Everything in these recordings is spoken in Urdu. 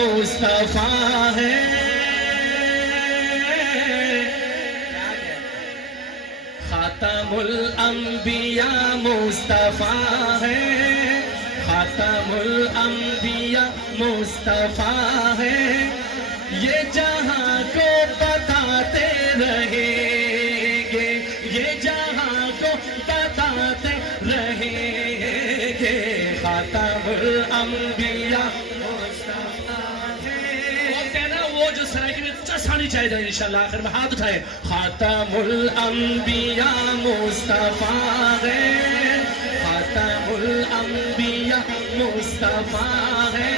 مصطفیٰ ہے، خاتم الانبیاء مصطفیٰ ہے، خاتم الانبیاء مصطفیٰ ہے، یہ جہاں کو بتاتے رہیں گے، یہ جہاں کو بتاتے رہیں گے، خاتم الانبیاء مصطفیٰ ہے۔ وہ کہنا وہ جو سرائکی میں چس آنی چاہیے انشاءاللہ، آخر میں ہاتھ اٹھائے، خاتم الانبیاء مصطفیٰ ہے، خاتم الانبیاء مصطفیٰ ہے،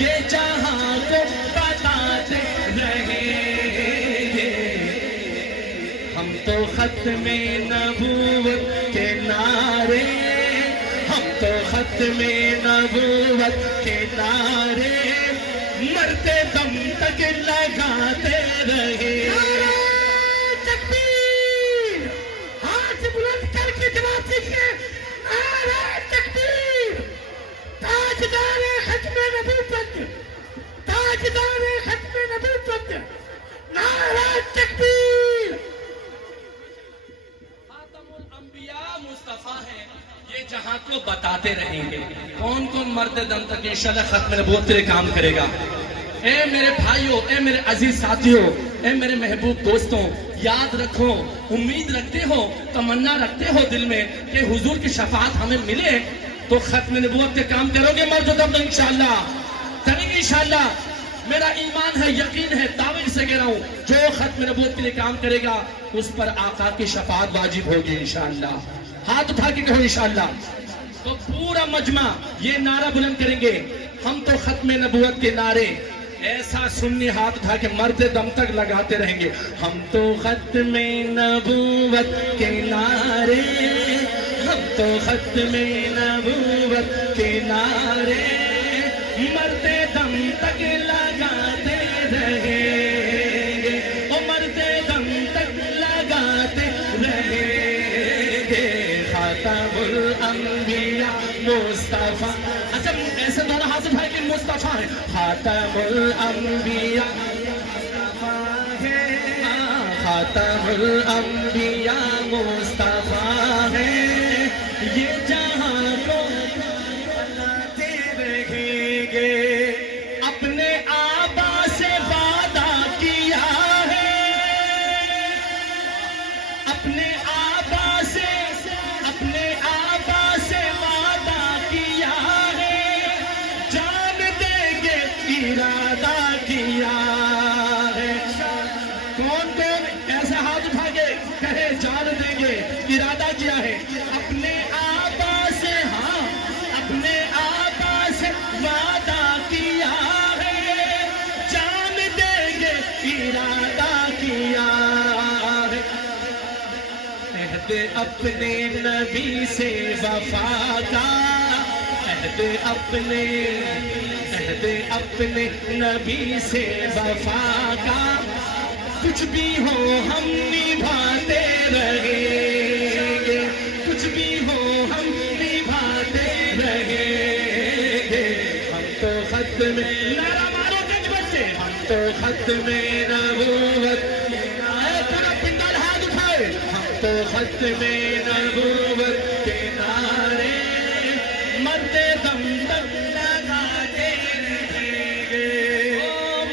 یہ جہاں کو بتاتے رہیں گے، ہم تو ختم نبوت کے نعرے، ہم تو ختم نبوت کے نعرے مرتے دم تک لگاتے رہے۔ تکبیر! ہاتھ بلند کر کے جواب دیجیے، نعرہ تکبیر! تاجدار ختم نبوت، تاجدار ختم نبوت، نعرہ تکبیر! خاتم الانبیاء مصطفیٰ ہے، یہ جہاں کو بتاتے رہیں گے۔ کون کون مرتے دم تک انشاءاللہ ختم نبوت کے لیے کام کرے گا؟ اے میرے بھائیوں، اے میرے عزیز ساتھیوں، اے میرے محبوب دوستوں، یاد رکھو، امید رکھتے ہو، تمنا رکھتے ہو دل میں کہ حضور کی شفاعت ہمیں ملے تو ختم نبوت کے کام کرو گے مرد و دم انشاءاللہ، کریں گے انشاءاللہ۔ میرا ایمان ہے، یقین ہے، دعوے سے کہہ رہا ہوں، جو ختم نبوت کے لیے کام کرے گا اس پر آقا کی شفاعت واجب ہوگی انشاءاللہ۔ ہاتھ اٹھا کے کہو انشاءاللہ۔ تو پورا مجمع یہ نعرہ بلند کریں گے، ہم تو ختم نبوت کے نعرے ایسا سنی ہاتھ اٹھا کے مرتے دم تک لگاتے رہیں گے، ہم تو ختم نبوت کے نعرے، ہم تو ختم نبوت کے نعرے مرتے دم تک لگاتے رہیں گے، او مرتے دم تک لگاتے رہیں گے، خاتم الانبیاء مصطفیٰ۔ اچھا ایسے دونوں ہاتھ اٹھائے کہ مصطفیٰ ہے، خاتم الانبیاء مصطفیٰ ہے، خاتم الانبیاء مصطفیٰ ہے، یہ جہاں کو بتاتے رہیں گے، اپنے آبا سے وعدہ کیا ہے، اپنے آبا سے وعدہ کیا ہے، جان دیں گے ارادہ کیا ہے۔ کون کون ایسے ہاتھ اٹھا کے کہے جان دیں گے ارادہ کیا ہے، اپنے آبا سے، ہاں اپنے آبا سے وعدہ کیا ہے، جان دیں گے ارادہ کیا ہے، عہد اپنے نبی سے وفا کا، عہد اپنے نبی سے وفا کا، کچھ بھی ہو ہم نبھاتے رہیں گے، کچھ بھی ہو ہم نبھاتے رہیں گے، ہم تو ختم، نعرہ مارو گنج بچے، ہم تو ختم نبوت، پورا پنڈال ہاتھ اٹھائے، ہم تو ختم نبوت کے نعرے مرتے دم تک لگاتے رہیں گے،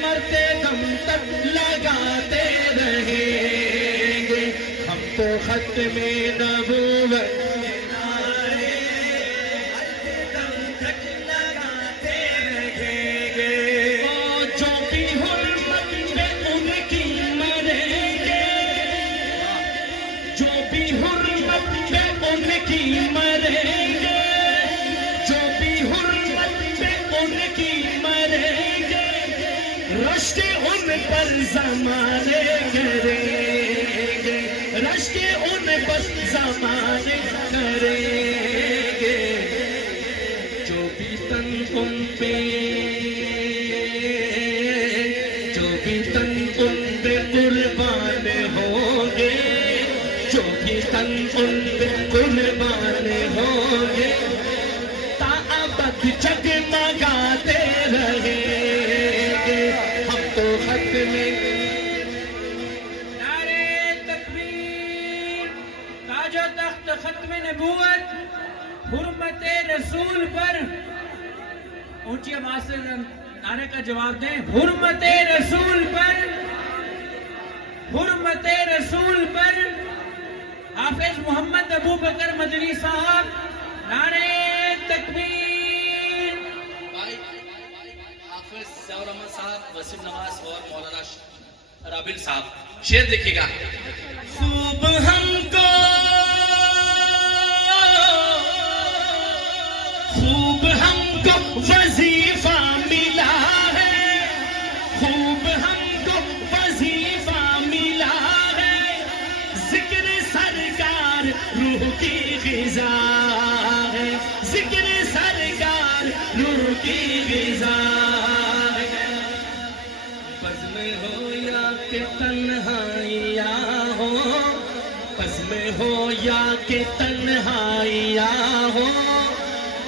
مرتے دم تک لگاتے رہیں گے، ہم تو ختم نبوت کے نعرے مرتے دم تک لگاتے رہیں گے، جو بھی حرمت پہ ان کی مریں گے، جو بھی حرمت پہ ان کی مریں گے، جو بھی حرمت پہ ان کی مریں گے، رشک ان پر زمانے کریں گے، رشک ان پر زمانے کریں گے، جو بھی تن ان پہ، جو بھی تن ان پہ قربان ہوں گے، جو بھی تن ان پہ قربان ہوں گے، تا ابد جگمگاتے رہیں ختم نعرے تکبیر، تاج و تخت ختم نبوت، حرمت رسول پر اونچی آواز سے نعرے کا جواب دیں. حرمت رسول پر، حرمت رسول پر حافظ محمد ابو بکر مدنی صاحب. نعرے تکبیر. بھائی حافظ ضیاء الرحمن صاحب، وسیم نواز اور مولانا رابل صاحب شعر دیکھیے گا. خوب ہم کو وظیفہ ملا ہے، خوب ہم کو وظیفہ ملا ہے، ذکر سرکار روح کی غذا ہے، ذکر سرکار روح کی غذا ہے. بزم ہو یا کہ تنہائیاں ہو، بزم ہو یا کہ تنہائیاں ہو،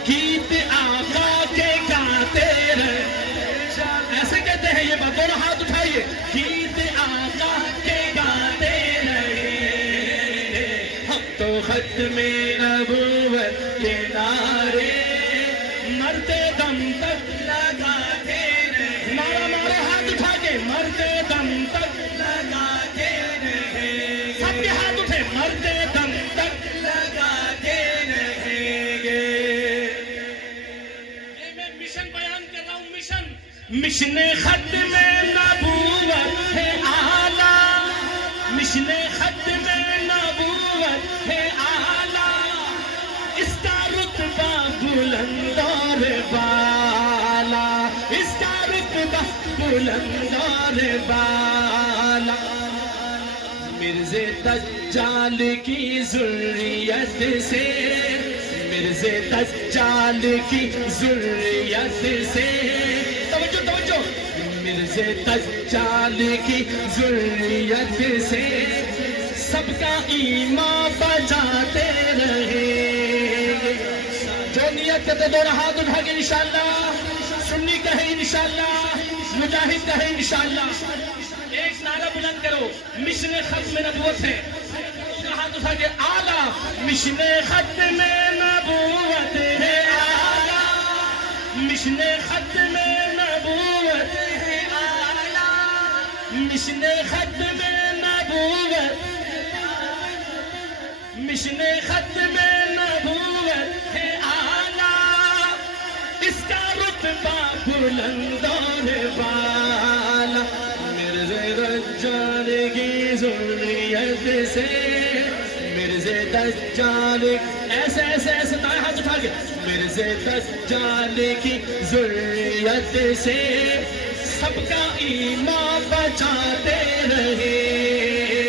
گیت آقا کے گاتے رہے. ایسے کہتے ہیں یہ بات، دونوں ہاتھ اٹھائیے. گیت آقا کے گاتے رہے، ہم تو ختم نبوت کے نعرے مرتے دم تک لگاتے رہے. نعرہ مارو ہاتھ اٹھا کے، مرتے دم تک لگاتے رہے. سب کے ہاتھ اٹھے، مرتے دم تک لگاتے رہیں گے. مشن ختم نبوت ہے اعلیٰ، مشن ختم نبوت ہے اعلیٰ، اس کا رتبہ بلند اور بالا، اس کا رتبہ بلند اور بالا. مرزے دجال کی ذریت سے، مرزے دجال کی ذریت سے، توجہ توجہ، مرزے دجال کی ذریت سے سب کا ایمان بچاتے رہے. جو نیت کرتے دونوں ہاتھ اٹھا کے انشاءاللہ، سنی کہیں انشاءاللہ، مجاہد کہیں انشاءاللہ. ایک نعرہ بلند کرو، مشن ختم نبوت ہے. ہاتھ اٹھا کے اعلیٰ، مشن ختم نبوت ہے اعلیٰ، مشن ختم نبوت ہے اعلیٰ، مشن ختم نبوت، مشن ختم نبوت ہے اعلیٰ، اس کا رتبہ بلند اور بالا. مرزے دجال کی ذریت سے، مرزے دجال، ایسے ایسے ایسے دائیں ہاتھ اٹھا کے، مرزے دجال کی ذریت سے سب کا ایمان بچاتے رہے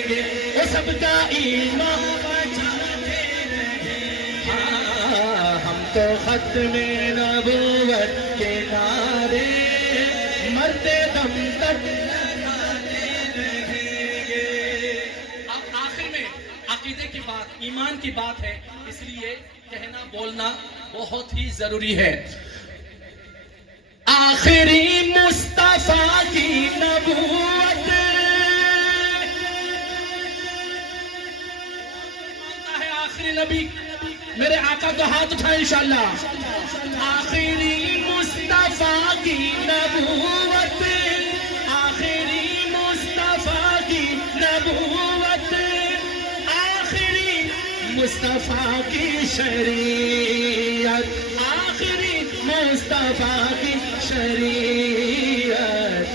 گے، وہ سب کا ایمان بچاتے رہے. ہاں ہم تو ختم نبوت کے نعرے مرتے دم تک لگاتے رہیں گے. اب آخر میں عقیدے کی بات، ایمان کی بات ہے، اس لیے کہنا بولنا بہت ہی ضروری ہے. آخری مصطفیٰ کی نبوت مانتا ہے آخری نبی میرے آقا تو ہاتھ اٹھائیں انشاءاللہ. آخری مصطفیٰ کی نبوت، آخری مصطفیٰ کی نبوت، آخری مصطفیٰ کی شریعت، آخری مصطفیٰ کی شریعت.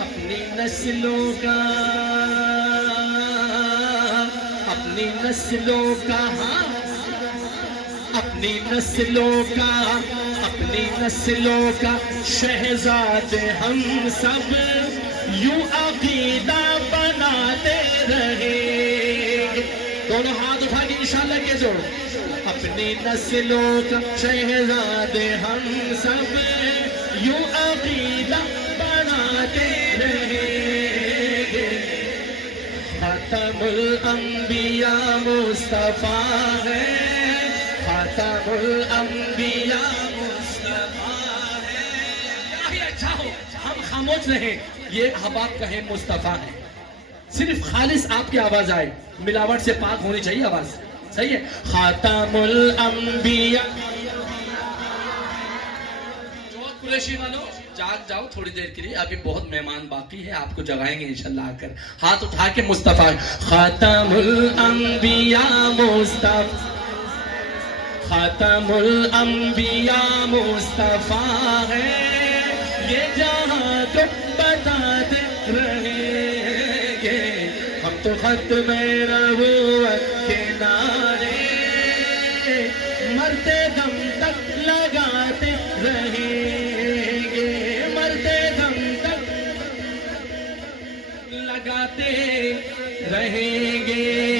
اپنی نسلوں کا، اپنی نسلوں کا، اپنی نسلوں کا، اپنی نسلوں کا شہزاد ہم سب یوں عقیدہ بناتے رہے. دونوں ہاتھ اٹھا کے انشاءاللہ کے جو، اپنی نسلوں کا شہزاد ہم سب یوں عقیدہ بناتے رہے. خاتم الانبیاء مصطفیٰ ہے، خاتم الانبیاء مصطفیٰ ہے. بھی اچھا ہو ہم خاموش رہیں. یہ احباب کا ہے مصطفیٰ ہے. صرف خالص آپ کی آواز آئے, ملاوٹ سے پاک ہونی چاہیے آواز. صحیح ہے. خاتم الانبیاء. جو قریشی والوں جاگ جاؤ تھوڑی دیر کے لیے, ابھی بہت مہمان باقی ہے, آپ کو جگائیں گے انشاءاللہ آ کر. ہاتھ اٹھا کے مصطفیٰ. خاتم الانبیاء مصطفیٰ, خاتم الانبیاء مصطفیٰ ہے, یہ جہاں کو بتاتے رہیں گے. ہم تو ختم نبوت کے نعرے مرتے دم تک لگاتے رہیں گے, مرتے دم تک لگاتے رہیں گے.